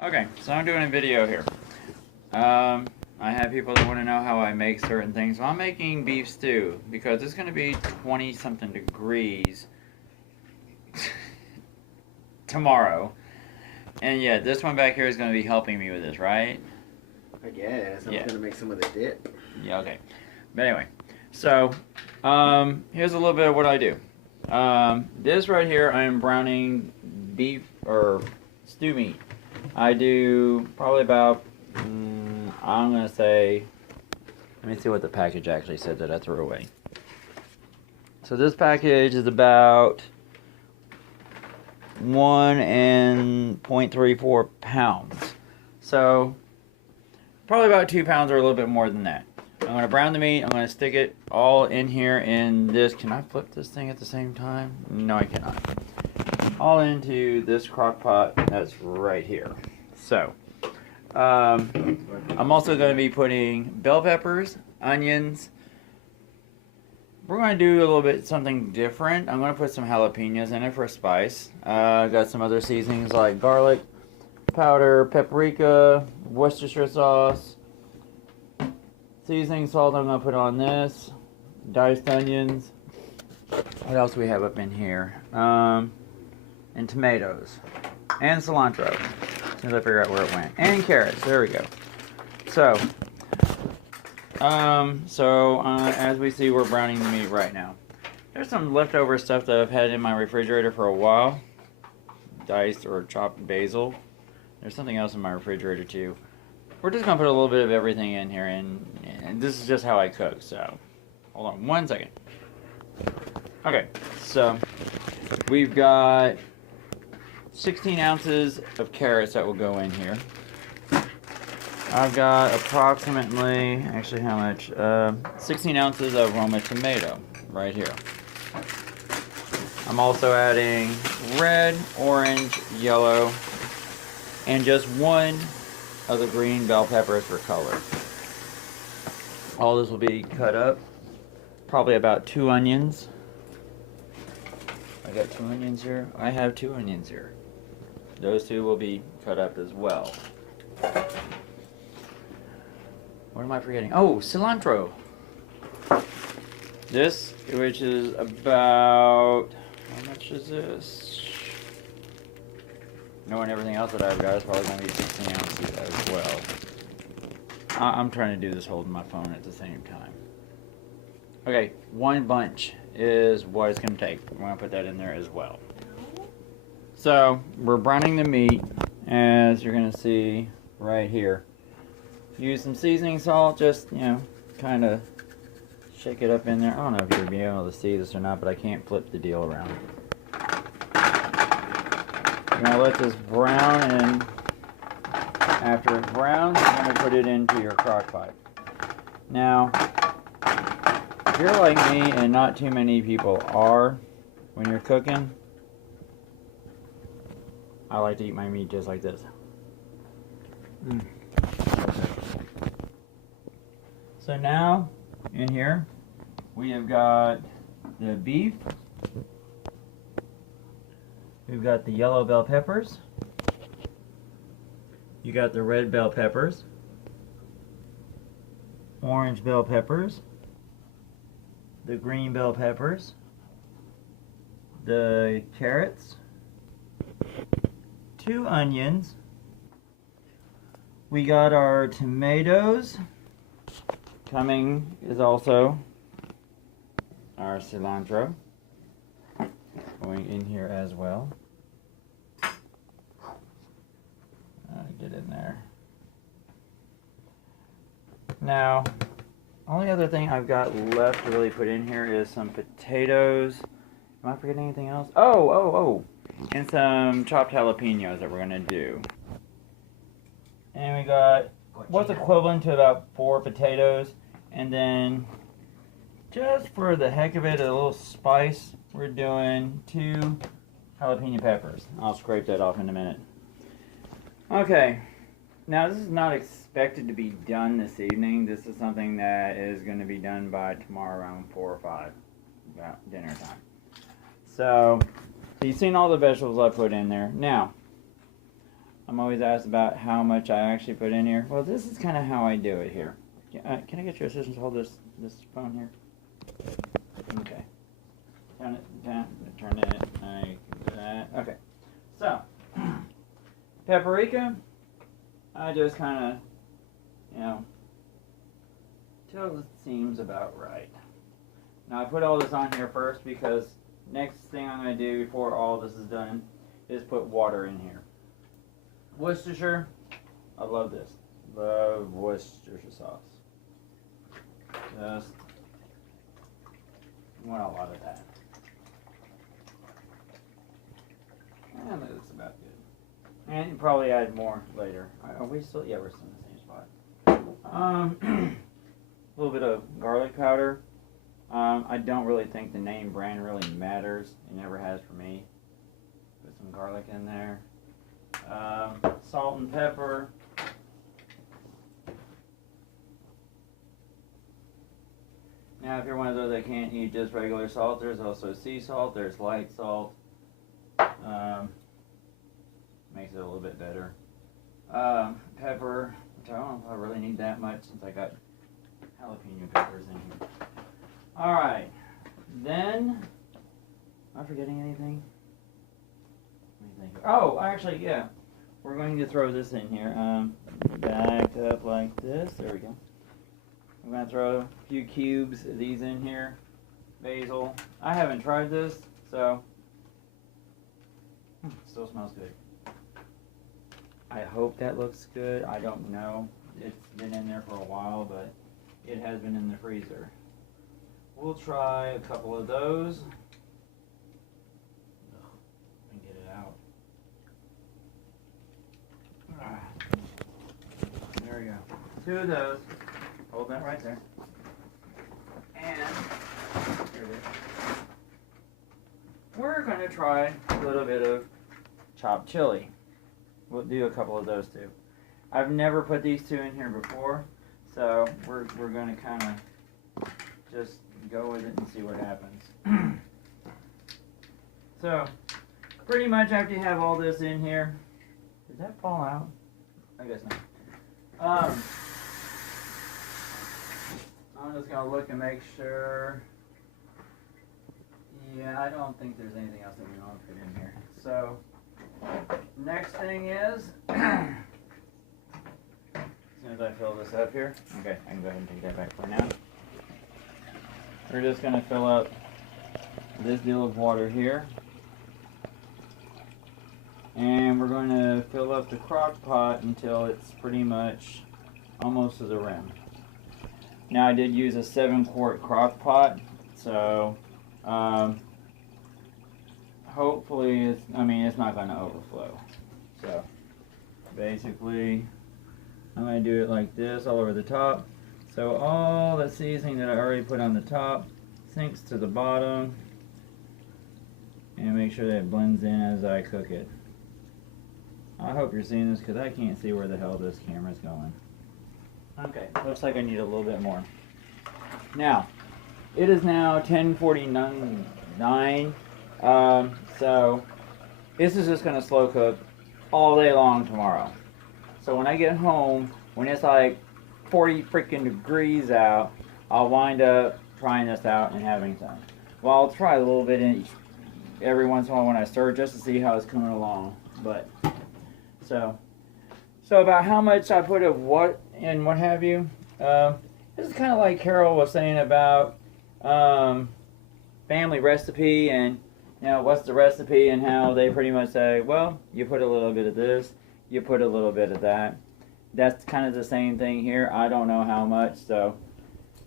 Okay, so I'm doing a video here. I have people that want to know how I make certain things. So I'm making beef stew because it's going to be 20 something degrees tomorrow. And yeah, this one back here is going to be helping me with this, right? I guess. I was going to make some of the dip. Yeah, okay. But anyway, so here's a little bit of what I do. This right here, I am browning beef or stew meat. I do probably about, I'm going to say, let me see what the package actually said that I threw away. So this package is about 1.34 pounds. So probably about 2 pounds or a little bit more than that. I'm going to brown the meat. I'm going to stick it all in here in this. Can I flip this thing at the same time? No, I cannot. All into this crock pot that's right here. So, I'm also going to be putting bell peppers, onions. We're going to do a little bit something different. I'm going to put some jalapenos in it for spice. I've got some other seasonings like garlic powder, paprika, Worcestershire sauce, seasoning salt I'm going to put on this, diced onions. What else do we have up in here? And tomatoes, and cilantro, as soon as I figure out where it went, and carrots. There we go. So, as we see, we're browning the meat right now. There's some leftover stuff that I've had in my refrigerator for a while, diced or chopped basil. There's something else in my refrigerator too. We're just gonna put a little bit of everything in here, and this is just how I cook. So, hold on 1 second. Okay, so we've got 16 ounces of carrots that will go in here. I've got approximately, actually how much? 16 ounces of Roma tomato right here. I'm also adding red, orange, yellow, and just one of the green bell peppers for color. All this will be cut up. Probably about 2 onions. I got 2 onions here. I have 2 onions here. Those 2 will be cut up as well. What am I forgetting? Oh, cilantro. This, which is about, how much is this? Knowing everything else that I've got, is probably going to be 16 ounces as well. I'm trying to do this holding my phone at the same time. Okay, 1 bunch is what it's going to take. We're going to put that in there as well. So, we're browning the meat, as you're going to see right here. Use some seasoning salt, just, kind of shake it up in there. I don't know if you'll be able to see this or not, but I can't flip the deal around. You're going to let this brown, and after it browns, you're going to put it into your crock pot. Now, if you're like me, and not too many people are, when you're cooking, I like to eat my meat just like this. So now, in here, we have got the beef. We've got the yellow bell peppers. You got the red bell peppers. Orange bell peppers. The green bell peppers. The carrots. 2 onions. We got our tomatoes. Coming is also our cilantro going in here as well. Get in there. Now, only other thing I've got left to really put in here is some potatoes. Am I forgetting anything else? Oh. And some chopped jalapenos that we're going to do. And we got what's equivalent to about 4 potatoes. And then, just for the heck of it, a little spice, we're doing 2 jalapeno peppers. I'll scrape that off in a minute. Okay, now this is not expected to be done this evening. This is something that is going to be done by tomorrow around 4 or 5, about dinner time. So you've seen all the vegetables I put in there. Now, I'm always asked about how much I actually put in here. Well, this is kind of how I do it here. Can I get your assistant to hold this phone here? Okay. Turn it down. Turn it like that. Okay. So, paprika, I just kind of, you know, till it seems about right. Now I put all this on here first because next thing I'm going to do before all this is done is put water in here. Worcestershire, I love this. Love Worcestershire sauce. Just want a lot of that. And that looks about good. And you probably add more later. Are we still? Yeah, we're still in the same spot. A little bit of garlic powder. I don't really think the name brand really matters. It never has for me. Put some garlic in there. Salt and pepper. Now, if you're one of those that can't eat just regular salt, there's also sea salt. There's light salt. Makes it a little bit better. Pepper, which I don't know if I really need that much since I got jalapeno peppers in here. Alright, then, am I forgetting anything? Let me think. Oh, actually, yeah. We're going to throw this in here. Back up like this. There we go. I'm going to throw a few cubes of these in here. Basil. I haven't tried this, so still smells good. I hope that looks good. I don't know. It's been in there for a while, but it has been in the freezer. We'll try a couple of those. And get it out. There we go. 2 of those. Hold that right there. And here it is. We're going to try a little bit of chopped chili. We'll do a couple of those too. I've never put these 2 in here before, so we're going to kind of just go with it and see what happens. So, pretty much after you have all this in here, did that fall out? I guess not. I'm just going to look and make sure. Yeah, I don't think there's anything else that we want to put in here. So, next thing is, as soon as I fill this up here, okay, I can go ahead and take that back for now. We're just going to fill up this deal of water here. And we're going to fill up the crock pot until it's pretty much almost to the rim. Now I did use a 7-quart crock pot, so hopefully it's not going to overflow. So basically I'm going to do it like this all over the top. So all the seasoning that I already put on the top sinks to the bottom, and make sure that it blends in as I cook it. I hope you're seeing this because I can't see where the hell this camera's going. Okay, looks like I need a little bit more. Now, it is now 10:49. So this is just going to slow cook all day long tomorrow. So when I get home, when it's like 40 freaking degrees out, I'll wind up trying this out and having some. Well, I'll try a little bit in every once in a while when I stir just to see how it's coming along. But so about how much I put of what and what have you. This is kind of like Carol was saying about family recipe, and what's the recipe, and how they pretty much say, well, you put a little bit of this, you put a little bit of that. That's kind of the same thing here. I don't know how much. So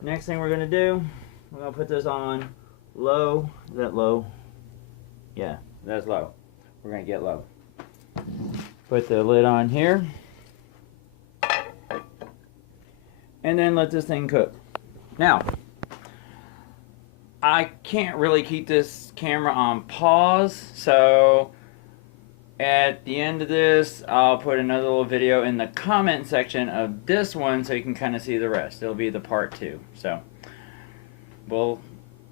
next thing we're going to do, we're going to put this on low. Is that low? Yeah, that's low. We're going to get low. Put the lid on here. And then let this thing cook. Now, I can't really keep this camera on pause, so at the end of this, I'll put another little video in the comment section of this one so you can kind of see the rest. It'll be the part 2. So, we'll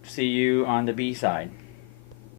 see you on the B side.